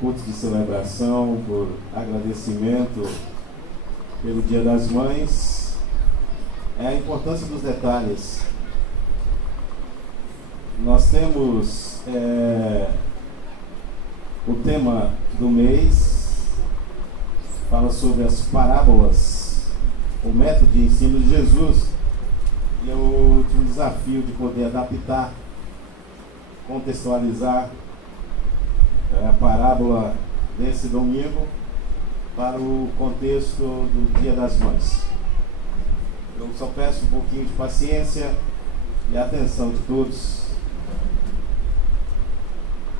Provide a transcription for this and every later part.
culto de celebração, por agradecimento pelo Dia das Mães, é a importância dos detalhes. Nós temos o tema do mês, fala sobre as parábolas, o método de ensino de Jesus. E eu tive um desafio de poder adaptar, contextualizar a parábola desse domingo para o contexto do Dia das Mães. Eu só peço um pouquinho de paciência e atenção de todos.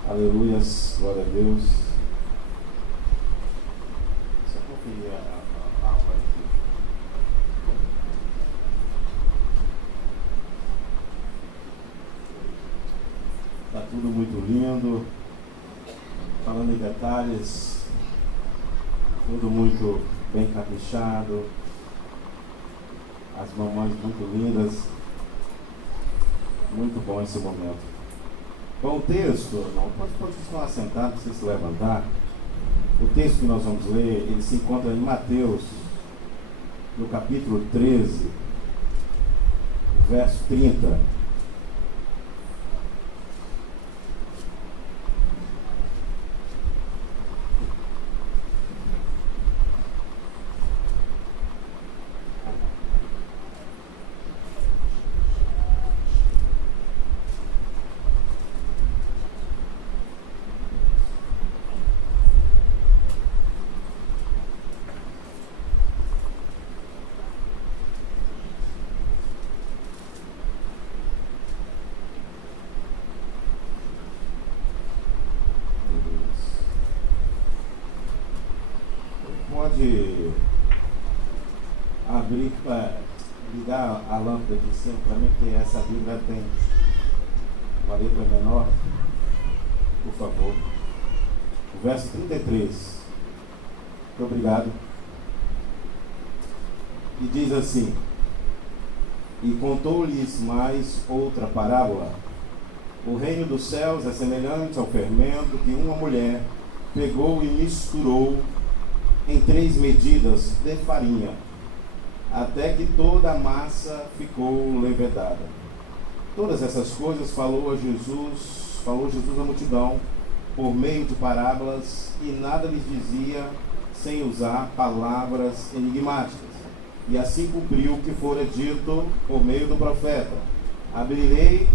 Aleluias, glória a Deus. Só conferir a aula aqui. Está tudo muito lindo. Falando em detalhes, tudo muito bem caprichado. As mamães muito lindas. Muito bom esse momento. Bom, o texto, não pode continuar sentado, precisa se levantar. O texto que nós vamos ler, ele se encontra em Mateus, no capítulo 13, verso 30. Pode abrir para ligar a lâmpada de cima para mim, porque essa Bíblia tem uma letra menor, por favor. O verso 33. Muito obrigado. E diz assim: e contou-lhes mais outra parábola. O reino dos céus é semelhante ao fermento que uma mulher pegou e misturou em 3 medidas de farinha, até que toda a massa ficou levedada. Todas essas coisas falou Jesus à multidão por meio de parábolas, e nada lhes dizia sem usar palavras enigmáticas. E assim cumpriu o que fora dito por meio do profeta: abrirei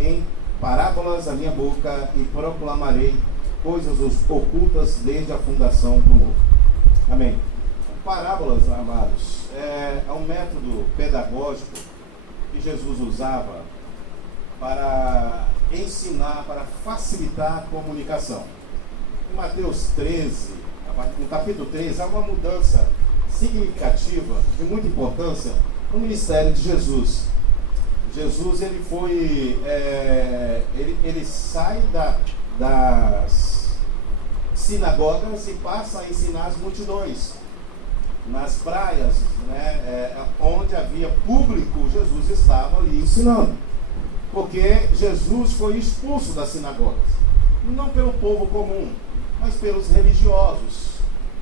em parábolas a minha boca e proclamarei coisas ocultas desde a fundação do mundo. Amém. Parábolas, amados, é um método pedagógico que Jesus usava para ensinar, para facilitar a comunicação. Em Mateus 13, no capítulo 13, há uma mudança significativa, de muita importância, no ministério de Jesus. Jesus, ele foi, ele sai das sinagogas e passa a ensinar as multidões. Nas praias, onde havia público, Jesus estava ali ensinando. Porque Jesus foi expulso das sinagogas. Não pelo povo comum, mas pelos religiosos,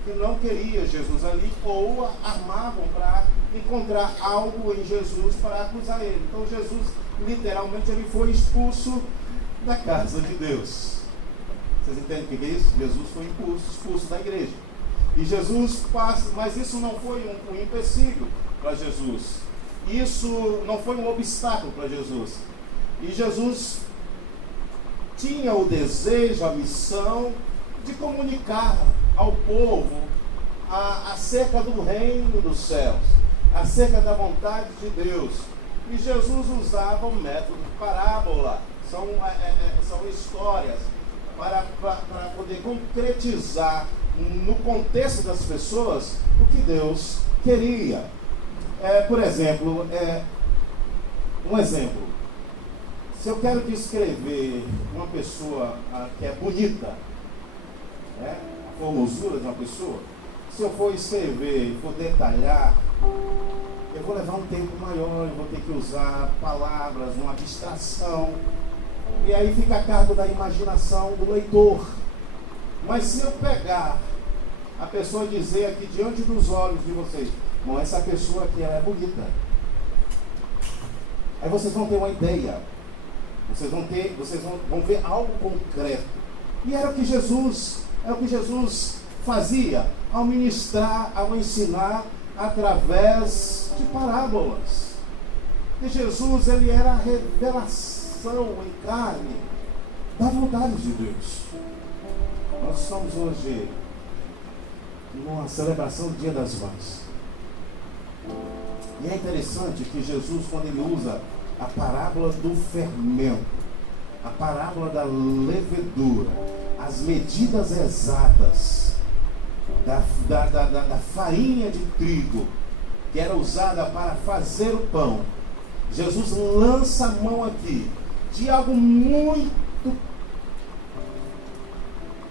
que não queriam Jesus ali ou armavam para encontrar algo em Jesus para acusar ele. Então Jesus, literalmente, ele foi expulso da casa de Deus. Vocês entendem o que é isso? Jesus foi expulso da igreja. E Jesus passa, mas isso não foi um empecilho para Jesus. Isso não foi um obstáculo para Jesus. E Jesus tinha o desejo, a missão de comunicar ao povo acerca do reino dos céus, acerca da vontade de Deus. E Jesus usava o método de parábola. São histórias para poder concretizar no contexto das pessoas o que Deus queria. Por exemplo, um exemplo. Se eu quero descrever uma pessoa que é bonita, a formosura de uma pessoa, se eu for escrever, for detalhar, eu vou levar um tempo maior, eu vou ter que usar palavras, uma abstração, e aí fica a cargo da imaginação do leitor. Mas se eu pegar a pessoa e dizer aqui diante dos olhos de vocês, bom, essa pessoa aqui ela é bonita, aí vocês vão ter uma ideia, vocês vão ver algo concreto. E era o que Jesus fazia ao ministrar, ao ensinar através de parábolas. E Jesus, ele era a revelação em carne da vontade de Deus. Nós estamos hoje numa celebração do Dia das Mães. E é interessante que Jesus, quando ele usa a parábola do fermento, a parábola da levedura, as medidas exatas da farinha de trigo que era usada para fazer o pão, Jesus lança a mão aqui de algo muito...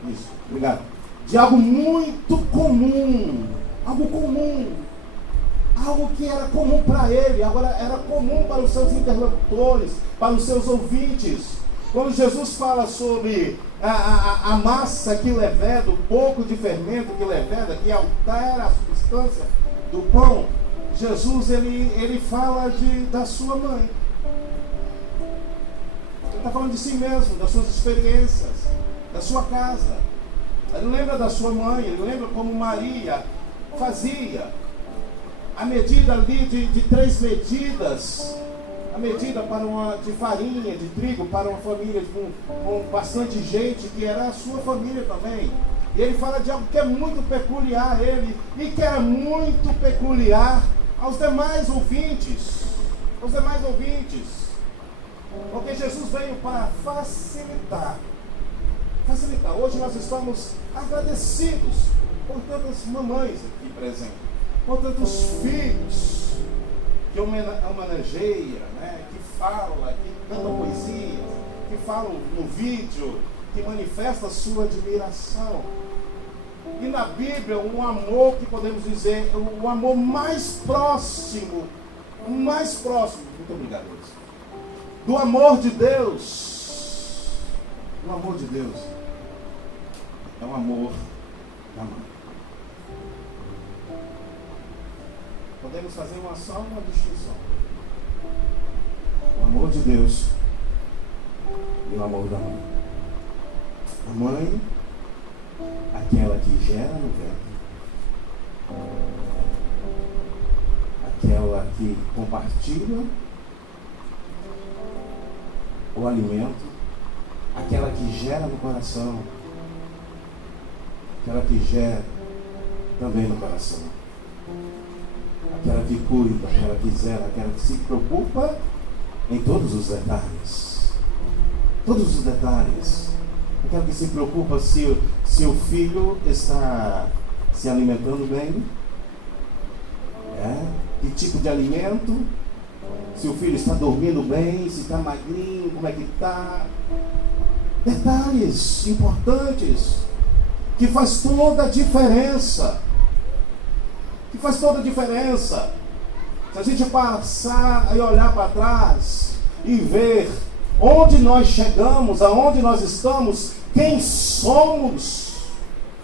Isso, obrigado. De algo muito comum. Algo comum. Algo que era comum para ele, agora era comum para os seus interlocutores, para os seus ouvintes. Quando Jesus fala sobre a massa que leveda, o pouco de fermento que leveda, que altera a substância do pão, Jesus ele fala da sua mãe. Ele está falando de si mesmo, das suas experiências, da sua casa. Ele lembra da sua mãe, ele lembra como Maria fazia. A medida ali de 3 medidas, a medida de farinha, de trigo, para uma família com bastante gente, que era a sua família também. E ele fala de algo que é muito peculiar a ele, e que era muito peculiar aos demais ouvintes. Porque Jesus veio para facilitar. Hoje nós estamos agradecidos por tantas mamães aqui presentes, por tantos filhos que homenageia, né? Que fala, que canta poesia, que falam no vídeo, que manifesta a sua admiração. E na Bíblia, um amor que podemos dizer, o amor mais próximo, muito obrigado, do amor de Deus. O amor de Deus é o amor da mãe. Podemos fazer só uma distinção. O amor de Deus e o amor da mãe. A mãe, aquela que gera no ventre, aquela que compartilha o alimento, aquela que gera no coração, aquela que gera também no coração, aquela que cuida, aquela que zela, aquela que se preocupa em todos os detalhes. Todos os detalhes. Aquela que se preocupa se o filho está se alimentando bem, que tipo de alimento, se o filho está dormindo bem, se está magrinho, como é que está. Detalhes importantes que faz toda a diferença. Se a gente passar e olhar para trás e ver onde nós chegamos, aonde nós estamos, quem somos.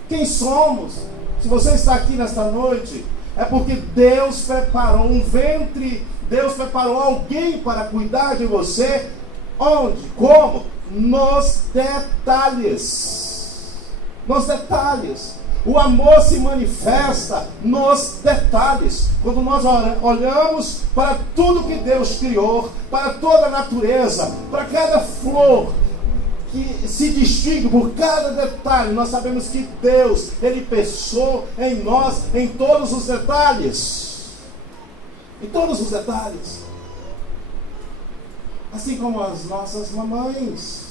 Se você está aqui nesta noite, é porque Deus preparou um ventre, Deus preparou alguém para cuidar de você. Onde? Como? Nos detalhes. O amor se manifesta nos detalhes. Quando nós olhamos para tudo que Deus criou, para toda a natureza, para cada flor que se distingue por cada detalhe, nós sabemos que Deus, Ele pensou em nós em todos os detalhes. Assim como as nossas mamães.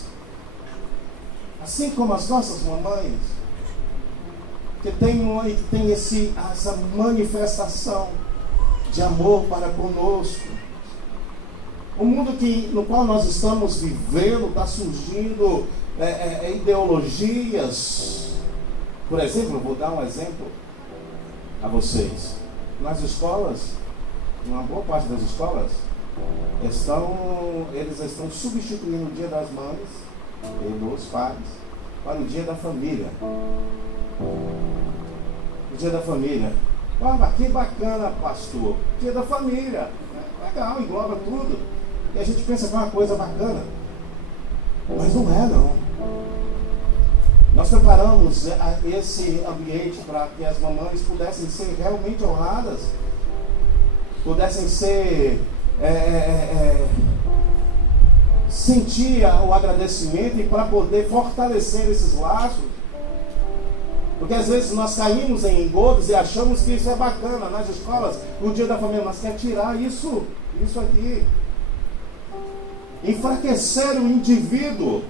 Que tem essa manifestação de amor para conosco. O mundo no qual nós estamos vivendo, está surgindo ideologias. Por exemplo, eu vou dar um exemplo a vocês. Nas escolas, uma boa parte das escolas, eles estão substituindo o Dia das Mães e dos pais para o dia da família. O dia da família. Ah, que bacana, pastor. Dia da família. Legal, engloba tudo. E a gente pensa que é uma coisa bacana. Mas não é, não. Nós preparamos esse ambiente para que as mamães pudessem ser realmente honradas, pudessem ser sentir o agradecimento, e para poder fortalecer esses laços. Porque às vezes nós caímos em engodos e achamos que isso é bacana. Nas escolas, o dia da família, nós queremos tirar isso aqui. Enfraquecer o indivíduo.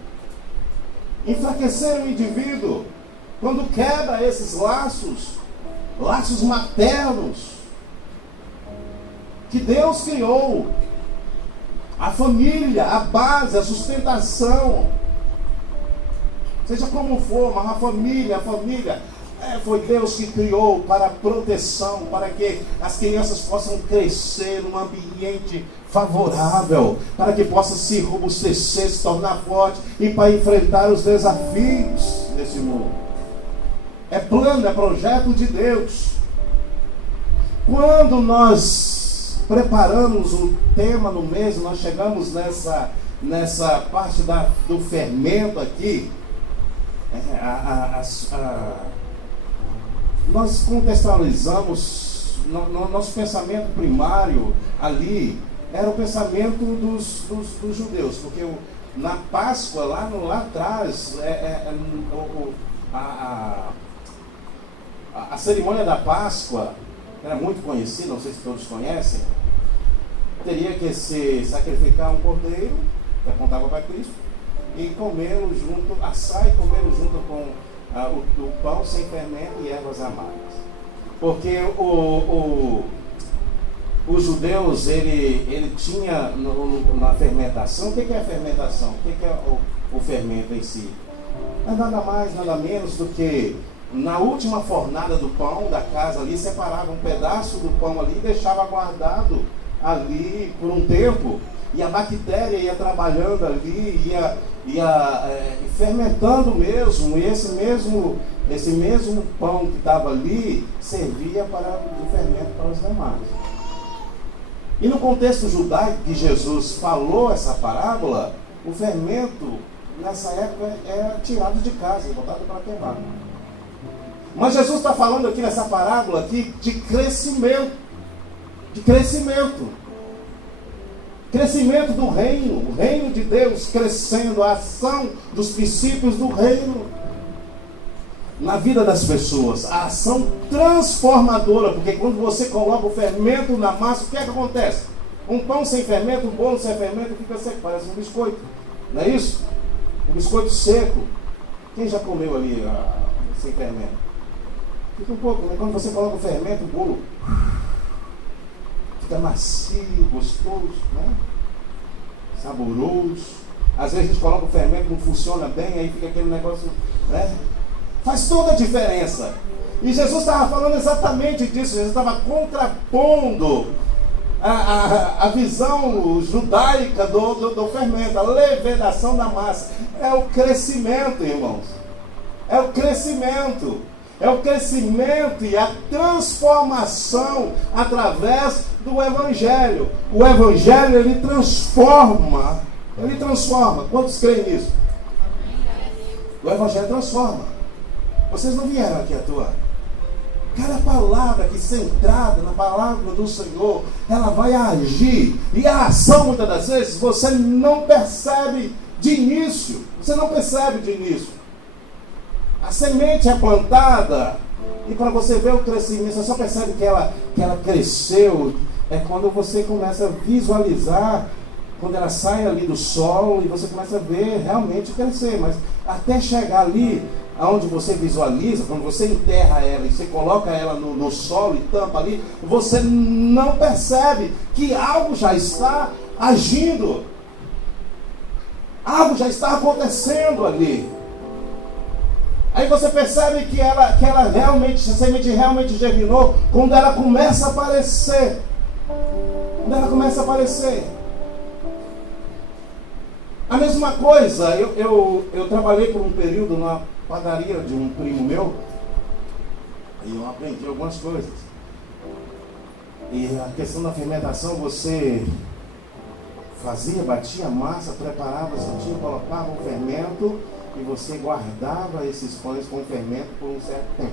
Quando quebra esses laços maternos que Deus criou, a família, a base, a sustentação, seja como for, mas a família foi Deus que criou para a proteção, para que as crianças possam crescer num ambiente favorável, para que possa se robustecer, se tornar forte e para enfrentar os desafios desse mundo. É plano, é projeto de Deus. Quando nós preparamos o tema no mês, nós chegamos nessa parte do fermento aqui. Nós contextualizamos, nosso pensamento primário ali era o pensamento dos judeus, porque na Páscoa, lá atrás, a cerimônia da Páscoa era muito conhecida, não sei se todos conhecem. Teria que sacrificar um cordeiro, que apontava para Cristo, e comê-lo junto, assar e comê-lo junto com o pão sem fermento e ervas amargas. Porque os judeus, ele tinha na fermentação. O que é a fermentação? O que é o fermento em si? É nada mais, nada menos do que na última fornada do pão da casa ali, separava um pedaço do pão ali e deixava guardado ali por um tempo, e a bactéria ia trabalhando ali, ia fermentando mesmo, e esse mesmo pão que estava ali servia para o fermento para os demais. E no contexto judaico que Jesus falou essa parábola, o fermento nessa época era tirado de casa e botado para queimar. Mas Jesus está falando aqui nessa parábola aqui de crescimento. Crescimento do reino, o reino de Deus crescendo, a ação dos princípios do reino na vida das pessoas, a ação transformadora, porque quando você coloca o fermento na massa, o que é que acontece? Um pão sem fermento, um bolo sem fermento fica seco, parece um biscoito, não é isso? Um biscoito seco. Quem já comeu ali sem fermento? Fica um pouco, né? Quando você coloca o fermento, o bolo fica macio, gostoso, né? Saboroso. Às vezes a gente coloca o fermento, não funciona bem, aí fica aquele negócio, né? Faz toda a diferença. E Jesus estava falando exatamente disso. Jesus estava contrapondo a visão judaica do fermento, a levedação da massa. É o crescimento, irmãos. É o crescimento. É o crescimento e a transformação através do Evangelho. O Evangelho, ele transforma. Ele transforma. Quantos creem nisso? O Evangelho transforma. Vocês não vieram aqui à toa. Cada palavra que centrada na palavra do Senhor, ela vai agir. E a ação, muitas das vezes, você não percebe de início. Você não percebe de início. A semente é plantada, e para você ver o crescimento, você só percebe que ela cresceu. É quando você começa a visualizar, quando ela sai ali do solo, e você começa a ver realmente crescer. Mas até chegar ali, aonde você visualiza, quando você enterra ela e você coloca ela no solo e tampa ali, você não percebe que algo já está agindo. Algo já está acontecendo ali. Aí você percebe que ela realmente, a semente realmente germinou quando ela começa a aparecer. Quando ela começa a aparecer. A mesma coisa, eu trabalhei por um período na padaria de um primo meu, e eu aprendi algumas coisas. E a questão da fermentação, você fazia, batia a massa, preparava, certinho, colocava o fermento e você guardava esses pães com fermento por um certo tempo.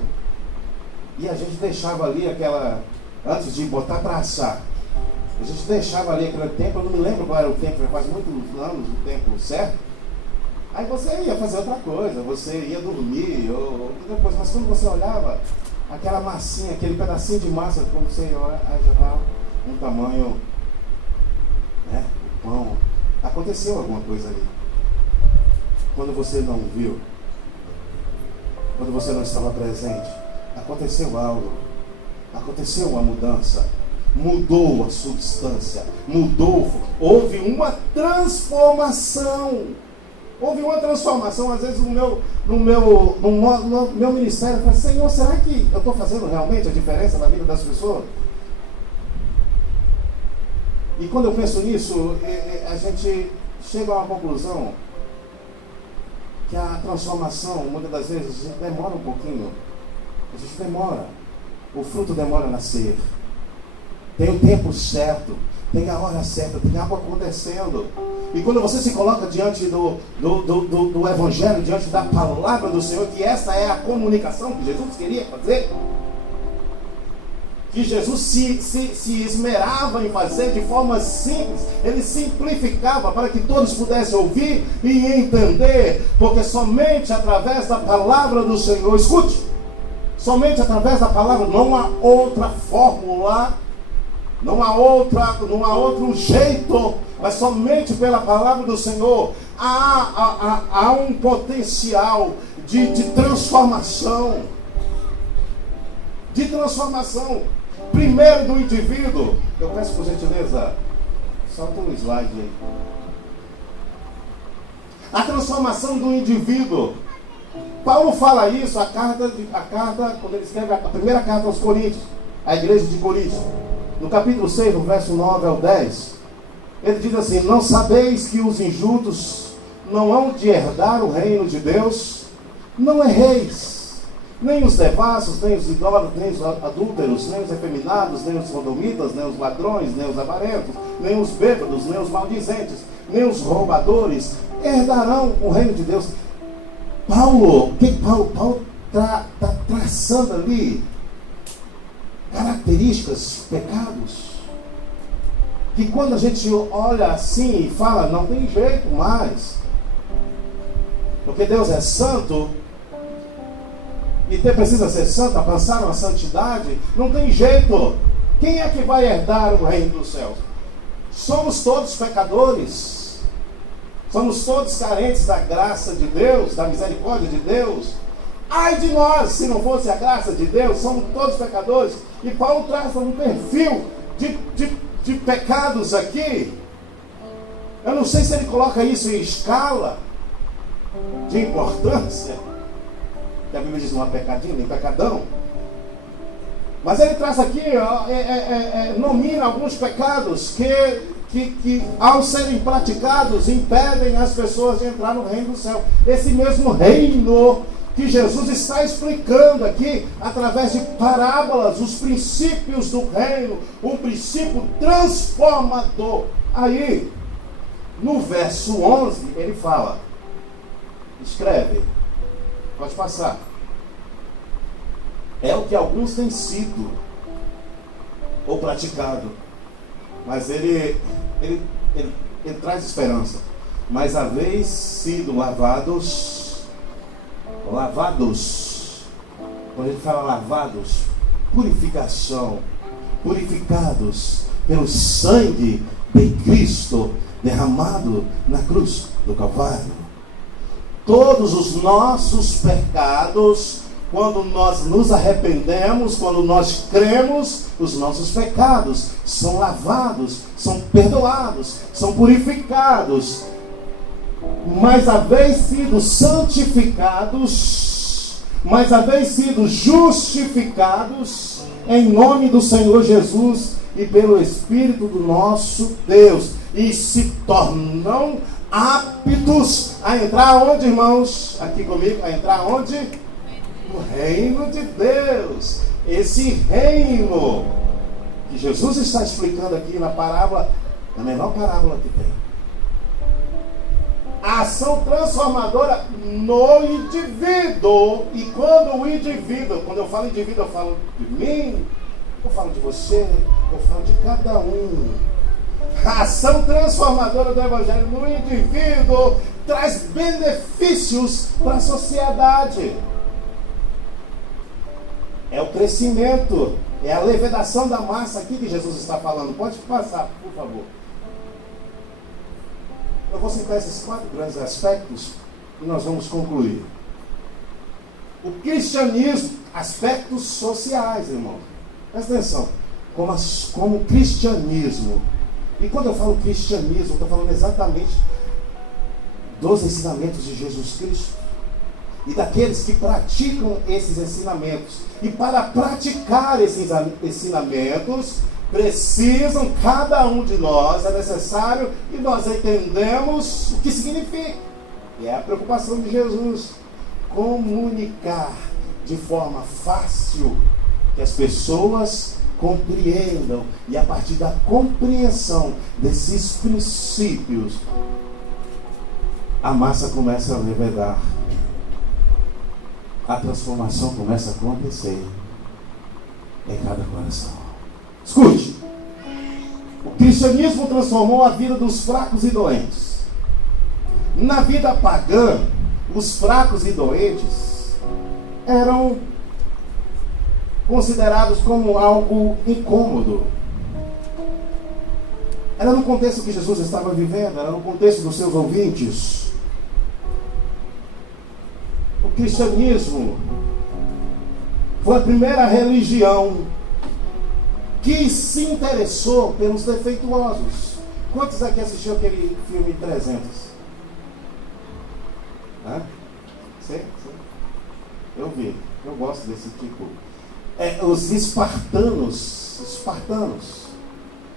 E a gente deixava ali aquela, antes de botar para assar, a gente deixava ali aquele tempo, eu não me lembro qual era o tempo, já faz muitos anos o tempo certo. Aí você ia fazer outra coisa, você ia dormir, ou depois, mas quando você olhava, aquela massinha, aquele pedacinho de massa, quando você olha, aí já está um tamanho, né, o pão. Aconteceu alguma coisa ali. Quando você não viu, quando você não estava presente, aconteceu algo, aconteceu uma mudança, mudou a substância, mudou, houve uma transformação. Houve uma transformação, às vezes no meu ministério, eu falo, Senhor, será que eu estou fazendo realmente a diferença na vida das pessoas? E quando eu penso nisso, a gente chega a uma conclusão que a transformação, muitas das vezes, demora um pouquinho. A gente demora. O fruto demora a nascer. Tem o tempo certo, tem a hora certa, tem algo acontecendo. E quando você se coloca diante do Evangelho, diante da palavra do Senhor, que essa é a comunicação que Jesus queria fazer, que Jesus se esmerava em fazer de forma simples, ele simplificava para que todos pudessem ouvir e entender, porque somente através da palavra do Senhor, escute, somente através da palavra, não há outra fórmula, não há outro jeito, mas somente pela palavra do Senhor há um potencial de transformação. De transformação. Primeiro do indivíduo. Eu peço por gentileza, solta um slide aí. A transformação do indivíduo. Paulo fala isso, a carta, quando ele escreve a primeira carta aos Coríntios, a igreja de Corinto. No capítulo 6, no verso 9 ao 10, ele diz assim: não sabeis que os injustos não hão de herdar o reino de Deus? Não erreis, nem os devassos, nem os idólatras, nem os adúlteros, nem os efeminados, nem os sodomitas, nem os ladrões, nem os avarentos, nem os bêbados, nem os maldizentes, nem os roubadores herdarão o reino de Deus. Paulo está traçando ali características, pecados, que quando a gente olha assim e fala, não tem jeito mais, porque Deus é santo, e precisa ser santo, alcançar uma santidade, não tem jeito. Quem é que vai herdar o reino dos céus? Somos todos pecadores, somos todos carentes da graça de Deus, da misericórdia de Deus. Ai de nós, se não fosse a graça de Deus, somos todos pecadores. E Paulo traz um perfil de pecados aqui. Eu não sei se ele coloca isso em escala de importância, que a Bíblia diz não há pecadinho, nem pecadão. Mas ele traz aqui, nomina alguns pecados que ao serem praticados, impedem as pessoas de entrar no reino do céu. Esse mesmo reino que Jesus está explicando aqui, através de parábolas, os princípios do reino, um princípio transformador. Aí, no verso 11, ele fala, escreve, pode passar, é o que alguns têm sido, ou praticado, mas ele traz esperança. Mas haveis sido lavados, quando ele fala lavados, purificação, purificados pelo sangue de Cristo derramado na cruz do Calvário. Todos os nossos pecados, quando nós nos arrependemos, quando nós cremos, os nossos pecados são lavados, são perdoados, são purificados. Mas haveis sido santificados, mas haveis sido justificados em nome do Senhor Jesus e pelo Espírito do nosso Deus, e se tornam aptos a entrar onde, irmãos? Aqui comigo, a entrar onde? No reino de Deus. Esse reino que Jesus está explicando aqui na parábola, na menor parábola que tem. A ação transformadora no indivíduo. E quando o indivíduo, quando eu falo indivíduo, eu falo de mim, eu falo de você, eu falo de cada um. A ação transformadora do Evangelho no indivíduo traz benefícios para a sociedade. É o crescimento, é a levedação da massa aqui que Jesus está falando. Pode passar, por favor. Eu vou citar esses 4 grandes aspectos e nós vamos concluir. O cristianismo, aspectos sociais, irmão. Presta atenção. Como o cristianismo. E quando eu falo cristianismo, eu estou falando exatamente dos ensinamentos de Jesus Cristo e daqueles que praticam esses ensinamentos. E para praticar esses ensinamentos, precisam, cada um de nós, é necessário que nós entendemos o que significa. E é a preocupação de Jesus. Comunicar de forma fácil, que as pessoas compreendam, e a partir da compreensão desses princípios, a massa começa a levedar, a transformação começa a acontecer em cada coração. Escute, o cristianismo transformou a vida dos fracos e doentes. Na vida pagã, os fracos e doentes eram considerados como algo incômodo. Era no contexto que Jesus estava vivendo, era no contexto dos seus ouvintes. O cristianismo foi a primeira religião que se interessou pelos defeituosos. Quantos aqui assistiram aquele filme 300? Hã? Sim. Eu vi, eu gosto desse tipo. Os espartanos,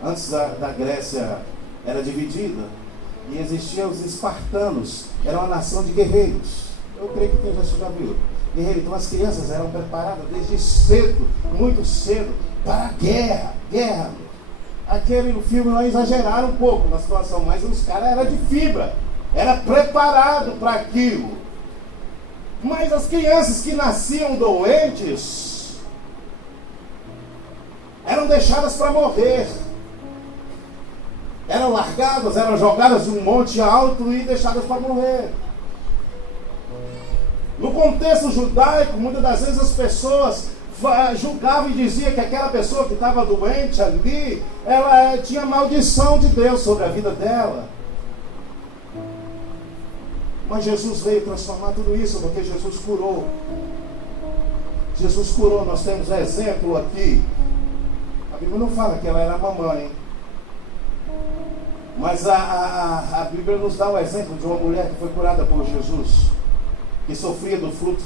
antes da Grécia era dividida, e existiam os espartanos, era uma nação de guerreiros. Eu creio que quem já viu. Guerreiro, então as crianças eram preparadas desde cedo, muito cedo, para a guerra. Aquele filme lá exageraram um pouco na situação, mas os caras eram de fibra, era preparado para aquilo. Mas as crianças que nasciam doentes eram deixadas para morrer. Eram largadas, eram jogadas de um monte alto e deixadas para morrer. No contexto judaico, muitas das vezes as pessoas julgavam e diziam que aquela pessoa que estava doente ali, ela tinha maldição de Deus sobre a vida dela. Mas Jesus veio transformar tudo isso, porque Jesus curou. Jesus curou, nós temos um exemplo aqui. A Bíblia não fala que ela era mamãe, mas a Bíblia nos dá o exemplo de uma mulher que foi curada por Jesus, que sofria do fluxo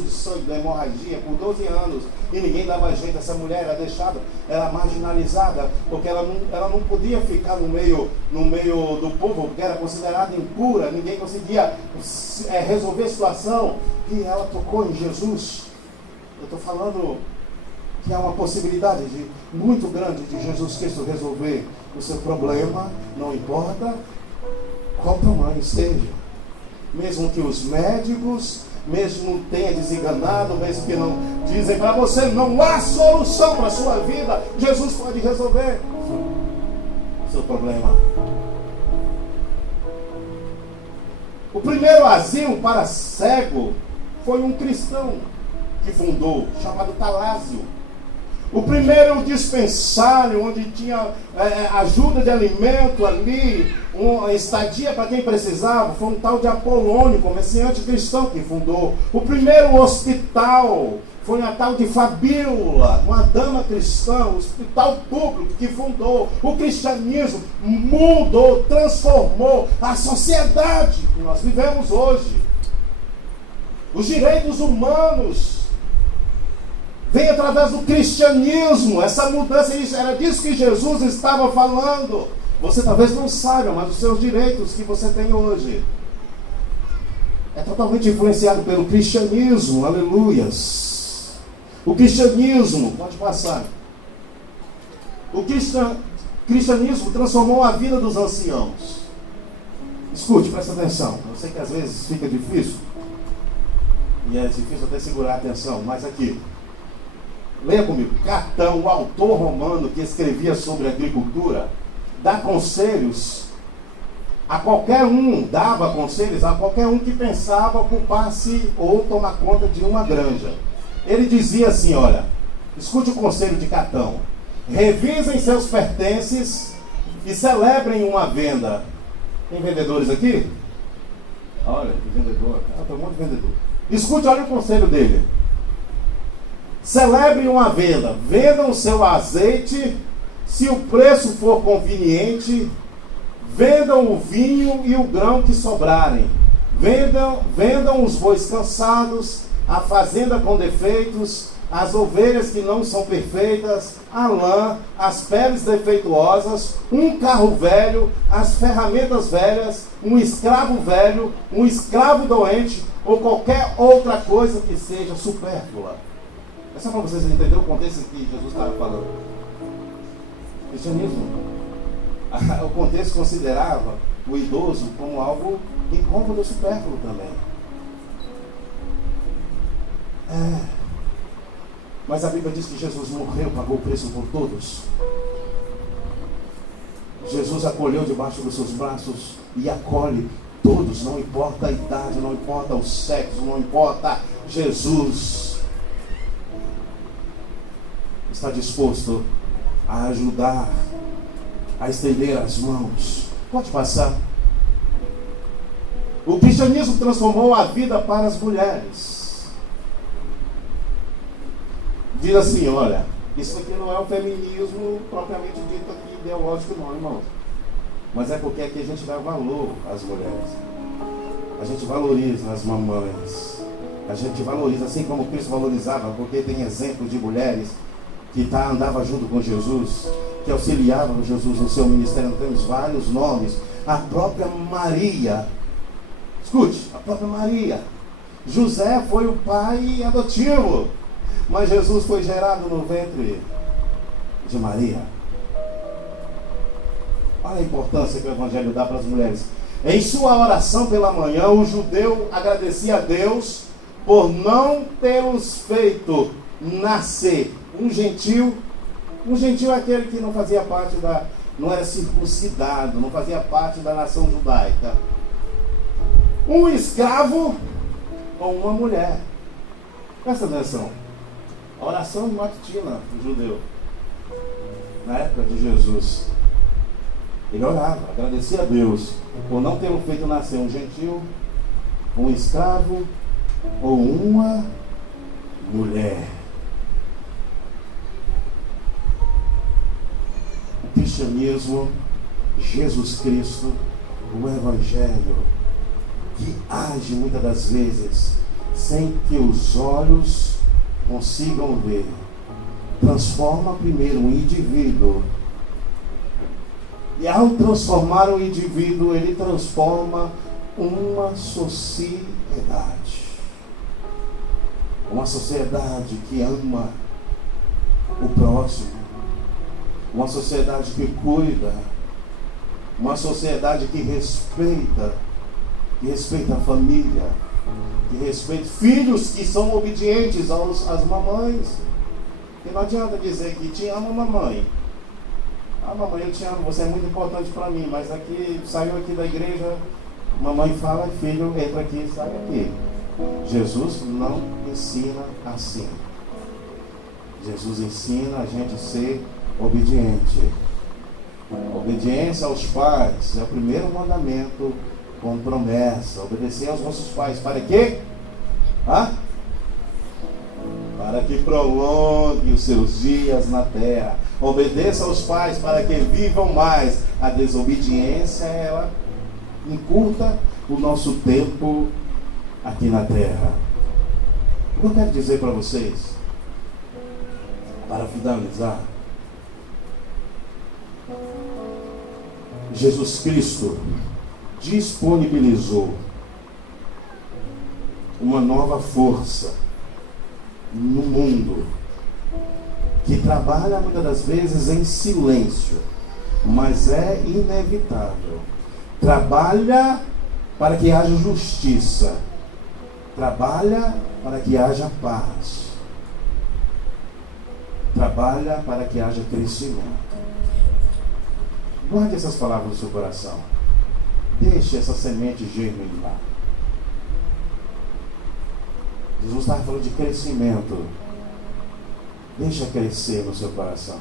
de sangue, da hemorragia, por 12 anos, e ninguém dava jeito. Essa mulher era deixada, era marginalizada, porque ela não podia ficar no meio do povo, porque era considerada impura, ninguém conseguia resolver a situação, e ela tocou em Jesus. Eu estou falando que há uma possibilidade muito grande de Jesus Cristo resolver o seu problema, não importa qual tamanho esteja. Mesmo que os médicos, mesmo tenha desenganado, mesmo que não dizem para você, não há solução para a sua vida, Jesus pode resolver o seu problema. O primeiro asilo para cego foi um cristão que fundou, chamado Talásio. O primeiro dispensário, onde tinha ajuda de alimento ali, uma estadia para quem precisava, foi um tal de Apolônio, comerciante cristão, que fundou. O primeiro hospital foi uma tal de Fabíola, uma dama cristã, um hospital público que fundou. O cristianismo mudou, transformou a sociedade que nós vivemos hoje. Os direitos humanos vem através do cristianismo, essa mudança, era disso que Jesus estava falando. Você talvez não saiba, mas os seus direitos que você tem hoje é totalmente influenciado pelo cristianismo. Aleluias. O cristianismo, pode passar. O cristianismo transformou a vida dos anciãos. Escute, presta atenção. Eu sei que às vezes fica difícil. E é difícil até segurar a atenção, mas aqui. Leia comigo. Catão, o autor romano que escrevia sobre agricultura, dá conselhos a qualquer um, dava conselhos a qualquer um que pensava ocupar-se ou tomar conta de uma granja. Ele dizia assim, olha, escute o conselho de Catão. Revisem seus pertences e celebrem uma venda. Tem vendedores aqui? Olha, que vendedor. Tem um monte de vendedor. Escute, olha o conselho dele. Celebrem uma venda. Vendam o seu azeite, se o preço for conveniente. Vendam o vinho e o grão que sobrarem. Vendam os bois cansados, a fazenda com defeitos, as ovelhas que não são perfeitas, a lã, as peles defeituosas, um carro velho, as ferramentas velhas, um escravo velho, um escravo doente, ou qualquer outra coisa que seja supérflua. É só para vocês entenderem o contexto que Jesus estava falando. Cristianismo. O contexto considerava o idoso como algo incômodo e supérfluo também. Mas a Bíblia diz que Jesus morreu, pagou o preço por todos. Jesus acolheu debaixo dos seus braços e acolhe todos, não importa a idade, não importa o sexo, não importa. Jesus está disposto a ajudar, a estender as mãos. Pode passar. O cristianismo transformou a vida para as mulheres. Diz assim, olha, isso aqui não é o feminismo propriamente dito aqui, ideológico não, irmão. Mas é porque aqui a gente dá valor às mulheres. A gente valoriza as mamães. A gente valoriza, assim como Cristo valorizava, porque tem exemplos de mulheres que andavam junto com Jesus, que auxiliavam Jesus no seu ministério. Nós temos vários nomes. A própria Maria. Escute, a própria Maria. José foi o pai adotivo, mas Jesus foi gerado no ventre de Maria. Olha a importância que o Evangelho dá para as mulheres. Em sua oração pela manhã, o judeu agradecia a Deus por não tê-los feito nascer um gentil. Um gentil é aquele que não fazia parte não era circuncidado, não fazia parte da nação judaica. Um escravo ou uma mulher. Presta atenção. A oração matutina do judeu, na época de Jesus, ele orava, agradecia a Deus por não ter feito nascer um gentil, um escravo ou uma mulher. O cristianismo, Jesus Cristo, o Evangelho, que age muitas das vezes sem que os olhos consigam ver, transforma primeiro um indivíduo, e ao transformar um indivíduo, ele transforma uma sociedade que ama o próximo, uma sociedade que cuida, uma sociedade que respeita a família, que respeita filhos que são obedientes às mamães. E não adianta dizer que te amo, mamãe. Ah, mamãe, eu te amo, você é muito importante para mim, mas aqui, saiu aqui da igreja, mamãe fala, filho, entra aqui, sai aqui. Jesus não ensina assim. Jesus ensina a gente a ser obediente. Obediência aos pais é o primeiro mandamento com promessa. Obedecer aos vossos pais. Para quê? Para que prolongue os seus dias na terra. Obedeça aos pais para que vivam mais. A desobediência, ela encurta o nosso tempo aqui na terra. O que eu quero dizer para vocês, para finalizar, Jesus Cristo disponibilizou uma nova força no mundo que trabalha muitas das vezes em silêncio, mas é inevitável. Trabalha para que haja justiça, trabalha para que haja paz, trabalha para que haja crescimento. Guarde essas palavras no seu coração. Deixe essa semente germinar. Jesus estava falando de crescimento. Deixa crescer no seu coração.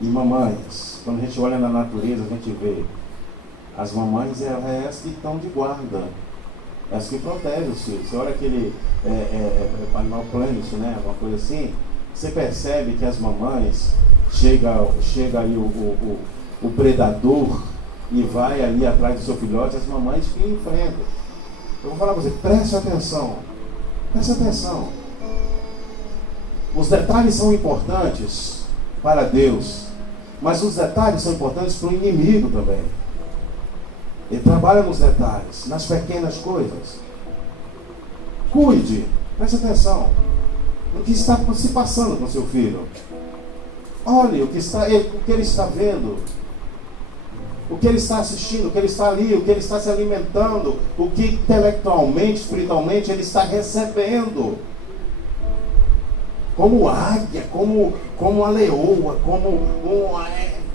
E mamães, quando a gente olha na natureza, a gente vê as mamães, é as que estão de guarda, as que protegem os filhos. Você olha aquele Animal Planet, né? Uma coisa assim. Você percebe que as mamães chega ali o predador e vai ali atrás do seu filhote, as mamães que enfrentam. Eu vou falar para você, preste atenção. Preste atenção. Os detalhes são importantes para Deus, mas os detalhes são importantes para o inimigo também. Ele trabalha nos detalhes, nas pequenas coisas. Cuide, preste atenção no que está se passando com seu filho. Olhe o que ele está vendo, o que ele está assistindo, o que ele está ali, o que ele está se alimentando, o que intelectualmente, espiritualmente ele está recebendo. Como águia, como a leoa,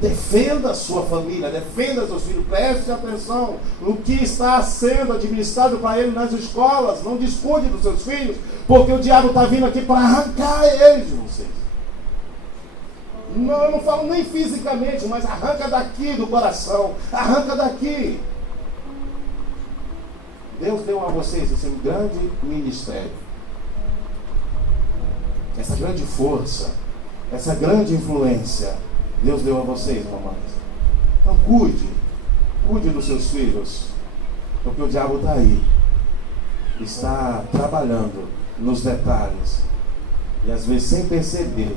defenda a sua família, defenda seus filhos, preste atenção no que está sendo administrado para ele nas escolas. Não descuide dos seus filhos, porque o diabo está vindo aqui para arrancar eles de vocês. Não, eu não falo nem fisicamente, mas arranca daqui do coração, arranca daqui. Deus deu a vocês esse grande ministério, essa grande força, essa grande influência. Deus deu a vocês, mamães. Então cuide dos seus filhos, porque o diabo está aí, está trabalhando nos detalhes, e às vezes sem perceber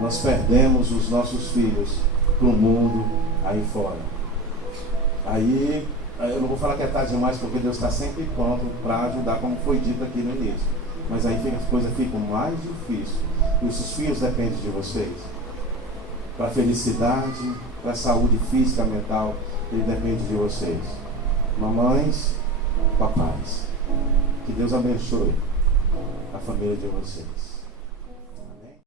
nós perdemos os nossos filhos para o mundo aí fora. Aí eu não vou falar que é tarde demais, porque Deus está sempre pronto para ajudar, como foi dito aqui no início, mas aí as coisas ficam mais difíceis, e os seus filhos dependem de vocês. Para a felicidade, para a saúde física, mental, ele depende de vocês. Mamães, papais, que Deus abençoe a família de vocês.